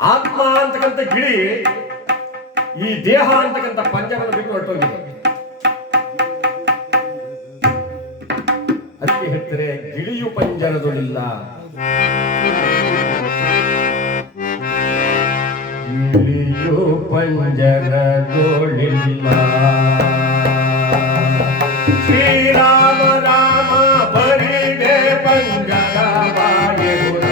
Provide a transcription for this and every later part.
ಆತ್ಮ ಅಂತಕ್ಕಂಥ ಗಿಳಿ ಈ ದೇಹ ಅಂತಕ್ಕಂಥ ಪಂಜರವನ್ನು ಬಿಟ್ಟು ಹೊರಟೋಗಿದೆ. ಅದಕ್ಕೆ ಹೇಳ್ತಾರೆ ಗಿಳಿಯು ಪಂಜರದೊಳಿಲ್ಲ. ಗಿಳಿಯು ಪಂಜರದೊಳಿಲ್ಲ. ಶ್ರೀರಾಮ ರಾಮ ಬರಿದೆ ಪಂಜರವಾಯುರಲ್ಲ.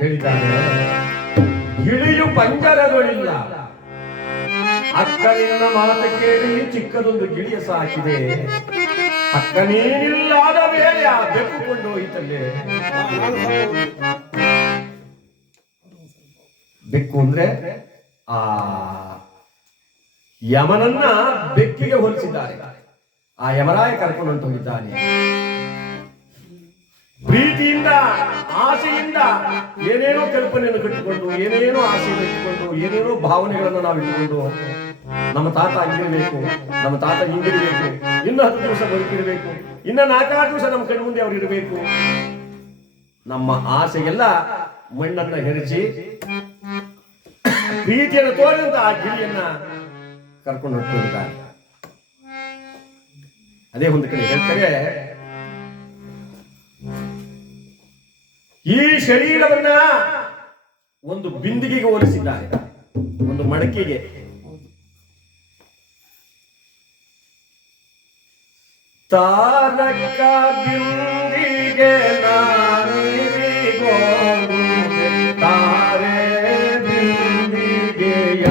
ಹೇಳಿದ್ದಾರೆ ಗಿಳಿಯು ಪಂಜರದೊಳಿಲ್ಲ. ಅಕ್ಕನಿನ್ನ ಮಾತು ಕೇಳಿ ಚಿಕ್ಕದೊಂದು ಗಿಳಿಯ ಸಾಕಿದೆ. ಅಕ್ಕನೇನಿಲ್ಲದ ವೇಳೆ ಆ ಬೆಕ್ಕು ಕೊಂಡು ಹೋಯಿತಲ್ಲೇ. ಬೆಕ್ಕು ಅಂದ್ರೆ ಆ ಯಮನನ್ನ ಬೆಕ್ಕಿಗೆ ಹೋಲಿಸಿದ್ದಾರೆ. ಆ ಯಮರಾಯ ಕರ್ಕೊಂಡು ಹೊಂಟೋಗಿದ್ದಾನೆ. ಪ್ರೀತಿಯಿಂದ ಆಸೆಯಿಂದ ಏನೇನೋ ಕಲ್ಪನೆಯನ್ನು ಕಟ್ಟಿಕೊಂಡು ಏನೇನೋ ಆಸೆಯನ್ನು ಇಟ್ಟುಕೊಂಡು ಏನೇನೋ ಭಾವನೆಗಳನ್ನು ನಾವು ಇಟ್ಟುಕೊಂಡು ನಮ್ಮ ತಾತ ಹಂಗಿರಬೇಕು, ನಮ್ಮ ತಾತ ಹಿಂಗಿರಬೇಕು, ಇನ್ನು 10 ದಿವಸ ಬದುಕಿರಬೇಕು, ಇನ್ನು 4 ದಿವಸ ನಮ್ಮ ಕಣ್ಣು ಮುಂದೆ ಅವ್ರು ಇರಬೇಕು. ನಮ್ಮ ಆಸೆಗೆಲ್ಲ ಮಣ್ಣನ್ನ ಹೆರಿಸಿ ಪ್ರೀತಿಯನ್ನು ತೋರಿದಂತ ಆ ಗಿಳಿಯನ್ನ ಕರ್ಕೊಂಡು ಹೊರಟಿದ್ದಾರೆ. ಅದೇ ಒಂದು ಕಡೆ ಹೇಳ್ತಾರೆ, ಈ ಶರೀರವನ್ನ ಒಂದು ಬಿಂದಿಗೆಗೆ ಹೋಲಿಸಿದ್ದಾರೆ, ಒಂದು ಮಡಕೆಗೆ. ತಾರಕ ಬಿಂದಿಗೆ ನಾನಿರಿಗೋರುವೆ ತಾರೆ ಬಿಂದಿಗೆಯ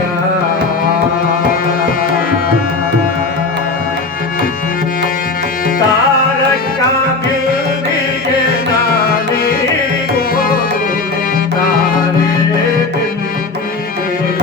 ತಾರಕ ಬಿಂದಿಗೆ ನಾನಿರಿಗೋರುವೆ ತಾರೆ ಬಿಂದಿಗೆಯ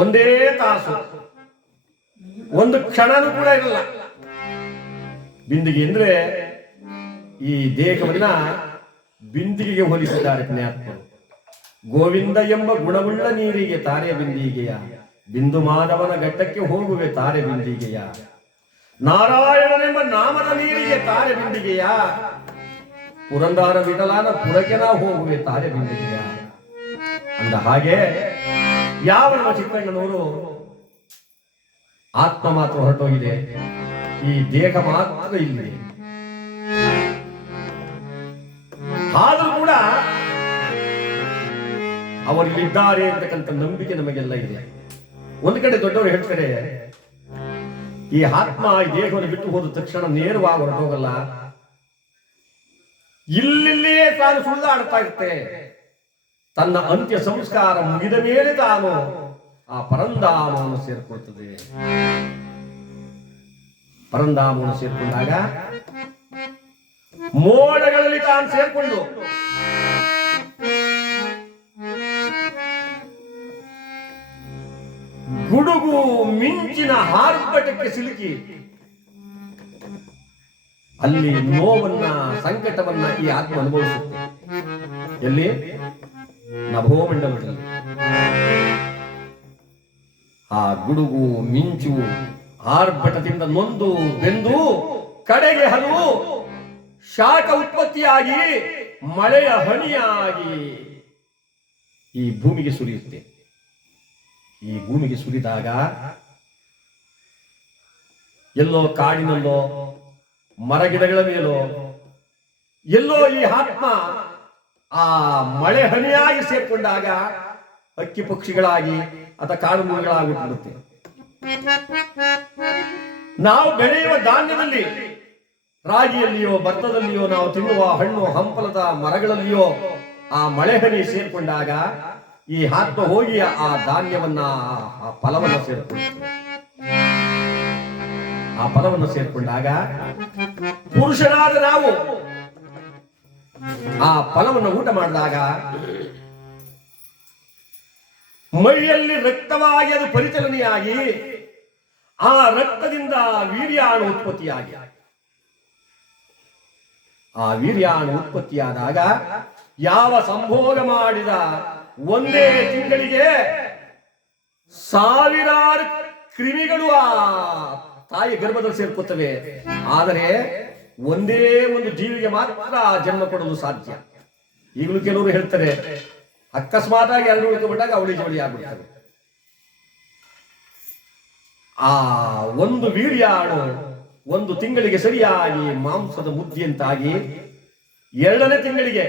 ಒಂದೇ ತಾಸು, ಒಂದು ಕ್ಷಣನೂ ಕೂಡ ಇರಲ್ಲ. ಬಿಂದಿಗೆ ಅಂದ್ರೆ ಈ ದೇಹವನ್ನ ಬಿಂದಿಗೆಗೆ ಹೋಲಿಸಿದ್ದಾರೆ ಪುಣ್ಯಾತ್ಮರು. ಗೋವಿಂದ ಎಂಬ ಗುಣವುಳ್ಳ ನೀರಿಗೆ ತಾರೆ ಬಿಂದಿಗೆಯ, ಬಿಂದು ಮಾಧವನ ಘಟ್ಟಕ್ಕೆ ಹೋಗುವೆ ತಾರೆ ಬಿಂದಿಗೆಯ, ನಾರಾಯಣನೆಂಬ ನಾಮದ ನೀರಿಗೆ ತಾರೆ ಬಿಂದಿಗೆಯ, ಪುರಂದರ ವಿಠಲನ ಪುರಕ್ಕೆ ನಾ ಹೋಗುವೆ ತಾರೆ ಬಿಂದಿಗೆಯ. ಅಂದ ಹಾಗೆ ಯಾವ ನಮ್ಮ ಚಿತ್ರಣ್ಣನವರು ಆತ್ಮ ಮಾತ್ರ ಹೊರಟೋಗಿದೆ, ಈ ದೇಹ ಮಾತ್ರ ಇಲ್ಲಿ. ಆದರೂ ಕೂಡ ಅವರಿಲ್ಲಿದ್ದಾರೆ ಅಂತಕ್ಕಂಥ ನಂಬಿಕೆ ನಮಗೆಲ್ಲ ಇದೆ. ಒಂದು ಕಡೆ ದೊಡ್ಡವರು ಹೇಳ್ತಾರೆ, ಈ ಆತ್ಮ ಈ ದೇಹವನ್ನು ಬಿಟ್ಟು ಹೋದ ತಕ್ಷಣ ನೇರವಾಗಿ ಹೊರಟೋಗಲ್ಲ, ಇಲ್ಲಿಯೇ ತಾನು ಸುಳ್ದಾಡ್ತಾ ಇರುತ್ತೆ. ತನ್ನ ಅಂತ್ಯ ಸಂಸ್ಕಾರ ಮುಗಿದ ಮೇಲೆ ತಾನು ಆ ಪರಂಧಾಮವನ್ನು ಸೇರ್ಕೊಳ್ತದೆ. ಪರಂಧಾಮವನ್ನು ಸೇರ್ಕೊಂಡಾಗ ಮೋಡಗಳಲ್ಲಿ ತಾನು ಸೇರ್ಕೊಂಡು ಗುಡುಗು ಮಿಂಚಿನ ಹಾರ್ಪಟಕ್ಕೆ ಸಿಲುಕಿ ಅಲ್ಲಿ ನೋವನ್ನ ಸಂಕಟವನ್ನ ಈ ಆತ್ಮ ಅನುಭವಿಸುತ್ತೆ. ಎಲ್ಲಿ? ನಭೋಮಂಡಲದಲ್ಲಿ. ಆ ಗುಡುಗು ಮಿಂಚು ಆರ್ಭಟದಿಂದ ನೊಂದು ಬೆಂದು ಕಡೆಗೆ ಹಲವು ಶಾಖ ಉತ್ಪತ್ತಿಯಾಗಿ ಮಳೆಯ ಹನಿಯಾಗಿ ಈ ಭೂಮಿಗೆ ಸುರಿಯುತ್ತೆ. ಈ ಭೂಮಿಗೆ ಸುರಿದಾಗ ಎಲ್ಲೋ ಕಾಡಿನಲ್ಲೋ ಮರಗಿಡಗಳ ಮೇಲೋ ಎಲ್ಲೋ ಈ ಆತ್ಮ ಆ ಮಳೆ ಹನಿಯಾಗಿ ಸೇರ್ಕೊಂಡಾಗ ಹಕ್ಕಿ ಪಕ್ಷಿಗಳಾಗಿ ಅಥವಾ ಕಾಡು ಮೃಗಗಳಾಗಿಬಿಡುತ್ತೆ. ನಾವು ಬೆಳೆಯುವ ಧಾನ್ಯದಲ್ಲಿ, ರಾಗಿಯಲ್ಲಿಯೋ ಭತ್ತದಲ್ಲಿಯೋ ನಾವು ತಿನ್ನುವ ಹಣ್ಣು ಹಂಪಲದ ಮರಗಳಲ್ಲಿಯೋ ಆ ಮಳೆ ಹನಿ ಸೇರ್ಕೊಂಡಾಗ ಈ ಆತ್ಮ ಹೋಗಿ ಆ ಧಾನ್ಯವನ್ನ ಆ ಫಲವನ್ನು ಸೇರ್ಕೊಳ್ತದೆ. ಆ ಫಲವನ್ನು ಸೇರ್ಕೊಂಡಾಗ ಪುರುಷರಾದ ನಾವು ಆ ಫಲವನ್ನು ಊಟ ಮಾಡಿದಾಗ ಮೈಯಲ್ಲಿ ರಕ್ತವಾಗಿ ಅದು ಪರಿಚಲನೆಯಾಗಿ ಆ ರಕ್ತದಿಂದ ವೀರ್ಯಾಣು ಉತ್ಪತ್ತಿಯಾಗಿ ಆ ವೀರ್ಯಾಣು ಉತ್ಪತ್ತಿಯಾದಾಗ ಯಾವ ಸಂಭೋಗ ಮಾಡಿದ ಒಂದೇ ತಿಂಗಳಿಗೆ ಸಾವಿರಾರು ಕ್ರಿಮಿಗಳು ಆ ತಾಯಿ ಗರ್ಭದಲ್ಲಿ ಸೇರ್ಕೊತ್ತವೆ. ಆದರೆ ಒಂದೇ ಒಂದು ಜೀವಿಗೆ ಮಾತ್ರ ಜನ್ಮ ಕೊಡಲು ಸಾಧ್ಯ. ಈಗಲೂ ಕೆಲವರು ಹೇಳ್ತಾರೆ, ಅಕಸ್ಮಾತ್ ಆಗಿ ಎರಡು ಉಳ್ಕೊಬಿಟ್ಟಾಗ ಅವಳಿ ಜವಳಿ ಆಗ್ಬಿಡ್ತವೆ. ಆ ಒಂದು ವೀರ್ಯಾಣು ಒಂದು ತಿಂಗಳಿಗೆ ಸರಿಯಾಗಿ ಮಾಂಸದ ಮುದ್ದಿಯಂತಾಗಿ, ಎರಡನೇ ತಿಂಗಳಿಗೆ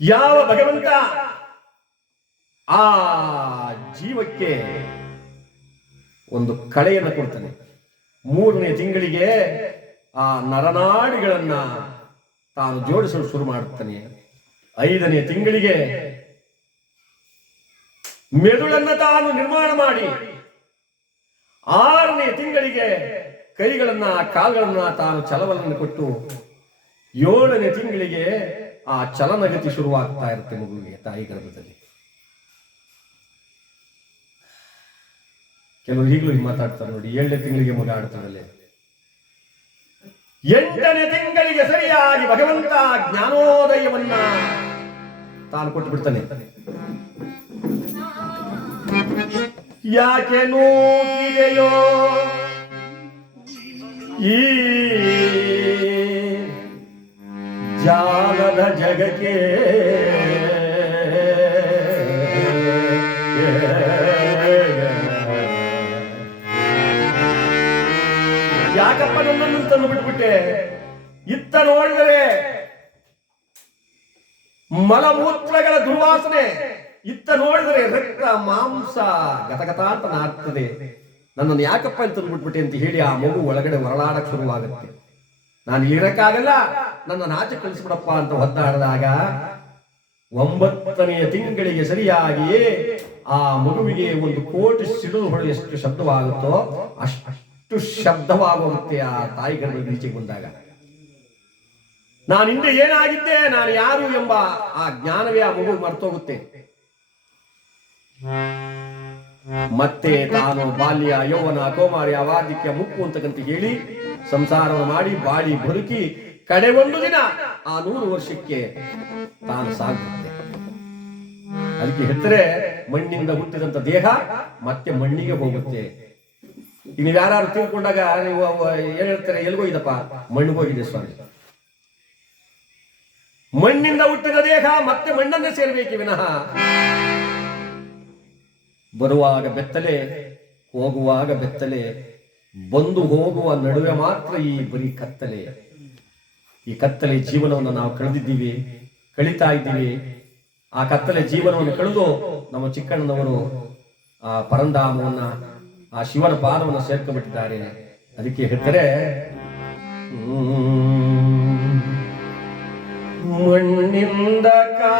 ಯಾವ ಭಗವಂತ ಆ ಜೀವಕ್ಕೆ ಒಂದು ಕಳೆಯನ್ನು ಕೊಡ್ತಾನೆ, ಮೂರನೇ ತಿಂಗಳಿಗೆ ಆ ನರನಾಡಿಗಳನ್ನ ತಾನು ಜೋಡಿಸಲು ಶುರು ಮಾಡುತ್ತಾನೆ. ಐದನೇ ತಿಂಗಳಿಗೆ ಮೆದುಳನ್ನ ತಾನು ನಿರ್ಮಾಣ ಮಾಡಿ, ಆರನೇ ತಿಂಗಳಿಗೆ ಕೈಗಳನ್ನ ಕಾಲುಗಳನ್ನ ತಾನು ಚಲವನ್ನು ಕೊಟ್ಟು, ಏಳನೇ ತಿಂಗಳಿಗೆ ಆ ಚಲನಗತಿ ಶುರುವಾಗ್ತಾ ಇರುತ್ತೆ ಮಗುವಿಗೆ ತಾಯಿ ಗರ್ಭದಲ್ಲಿ. ಕೆಲವರು ಈಗಲೂ ಮಾತಾಡ್ತಾರೆ ನೋಡಿ, 7ನೇ ತಿಂಗಳಿಗೆ ಮಗ ಆಡ್ತಾರಲ್ಲೇ. 8ನೇ ತಿಂಗಳಿಗೆ ಸರಿಯಾಗಿ ಭಗವಂತ ಜ್ಞಾನೋದಯವನ್ನ ತಾನು ಕೊಟ್ಟು ಬಿಡ್ತಾನೆ. ಯಾಕೆ ನೂಕಿದೆಯೋ ಈ ಜಾಲದ ಜಗಕ್ಕೆ, ಯಾಕಪ್ಪ ನನ್ನನ್ನು ತಂದು ಬಿಟ್ಬಿಟ್ಟೆ? ಇತ್ತ ನೋಡಿದರೆ ಮಲಮೂತ್ರಗಳ ದುರ್ವಾಸನೆ, ಇತ್ತ ನೋಡಿದರೆ ರಕ್ತ ಮಾಂಸ ಗತಗತ ಅಂತ ನಾರ್ತದೆ. ನನ್ನನ್ನು ಯಾಕಪ್ಪ ಅಂತ ತಂದ್ಬಿಟ್ಬಿಟ್ಟೆ ಅಂತ ಹೇಳಿ ಆ ಮಗು ಒಳಗಡೆ ಹೊರಳಾಡಕ್ ಶುರುವಾಗುತ್ತೆ. ನಾನು ಇರಕ್ಕಾಗಲ್ಲ, ನನ್ನ ಆಚೆ ಕಳಿಸ್ಬಿಡಪ್ಪ ಅಂತ ಒದ್ದಾಡಿದಾಗ 9ನೇ ತಿಂಗಳಿಗೆ ಸರಿಯಾಗಿ ಆ ಮಗುವಿಗೆ 1 ಕೋಟಿ ಸಿಡಿಲು ಹೊಡೆಯಷ್ಟು ಶಬ್ದವಾಗುತ್ತೋ ಅಷ್ಟು ಶಬ್ದವಾಗುತ್ತೆ ಆ ತಾಯಿ ಗರ್ಭದ ಈಚೆಗೆ ಬಂದಾಗ. ನಾನು ಹಿಂದೆ ಏನಾಗಿದ್ದೆ, ನಾನು ಯಾರು ಎಂಬ ಆ ಜ್ಞಾನವೇ ಆ ಮಗು ಮರ್ತೋಗುತ್ತೆ. ಮತ್ತೆ ತಾನು ಬಾಲ್ಯ ಯೌವನ ಕೌಮಾರ್ಯ ವಾರ್ಧಕ್ಯ ಮುಕ್ಕು ಅಂತಕ್ಕಂತ ಹೇಳಿ ಸಂಸಾರವನ್ನು ಮಾಡಿ ಬಾಳಿ ಬದುಕಿ ಕಡೆ ಒಂದು ದಿನ ಆ 100 ವರ್ಷಕ್ಕೆ ತಾನು ಸಾಗುತ್ತೆ. ಅದಕ್ಕೆ ಹೇಳ್ತಾರೆ ಮಣ್ಣಿಂದ ಹುಟ್ಟಿದಂತ ದೇಹ ಮತ್ತೆ ಮಣ್ಣಿಗೆ ಹೋಗುತ್ತೆ. ನೀವು ಯಾರು ತಿಳ್ಕೊಂಡಾಗ ನೀವು ಏನ್ ಹೇಳ್ತಾರೆ, ಎಲ್ಗೋಗಿದಪ್ಪ? ಮಣ್ಣಿಗೋಗಿದೆ ಸ್ವಾಮಿ. ಮಣ್ಣಿಂದ ಹುಟ್ಟಿದ ದೇಹ ಮತ್ತೆ ಮಣ್ಣನ್ನೇ ಸೇರ್ಬೇಕು ವಿನಃ ಬರುವಾಗ ಬೆತ್ತಲೆ ಹೋಗುವಾಗ ಬೆತ್ತಲೆ, ಬಂದು ಹೋಗುವ ನಡುವೆ ಮಾತ್ರ ಈ ಬರೀ ಕತ್ತಲೆ. ಈ ಕತ್ತಲೆ ಜೀವನವನ್ನು ನಾವು ಕಳೀತಾ ಇದ್ದೀವಿ. ಆ ಕತ್ತಲೆ ಜೀವನವನ್ನು ಕಳೆದು ನಮ್ಮ ಚಿಕ್ಕಣ್ಣನವರು ಆ ಪರಂಧಾಮವನ್ನ, ಆ ಶಿವನ ಪಾದವನ್ನು ಸೇರ್ಕೊಂಡ್ಬಿಟ್ಟಿದ್ದಾರೆ. ಅದಕ್ಕೆ ಹೇಳ್ತಾರೆ, ಮಣ್ಣಿಂದ ಕಾಯ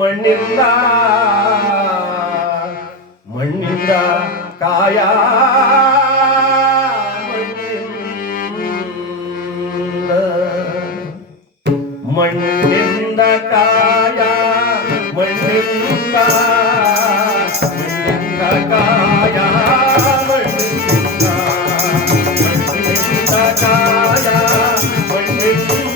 ಮಣ್ಣಿಂದ ಕಾಯ ಮಣ್ಣಿಂದ ಕಾಯ ಮಣ್ಣಿಂದ ಕಾಯ ಮಣ್ಣಿಂದ ಕಾಯ ಮಣ್ಣಿಂದ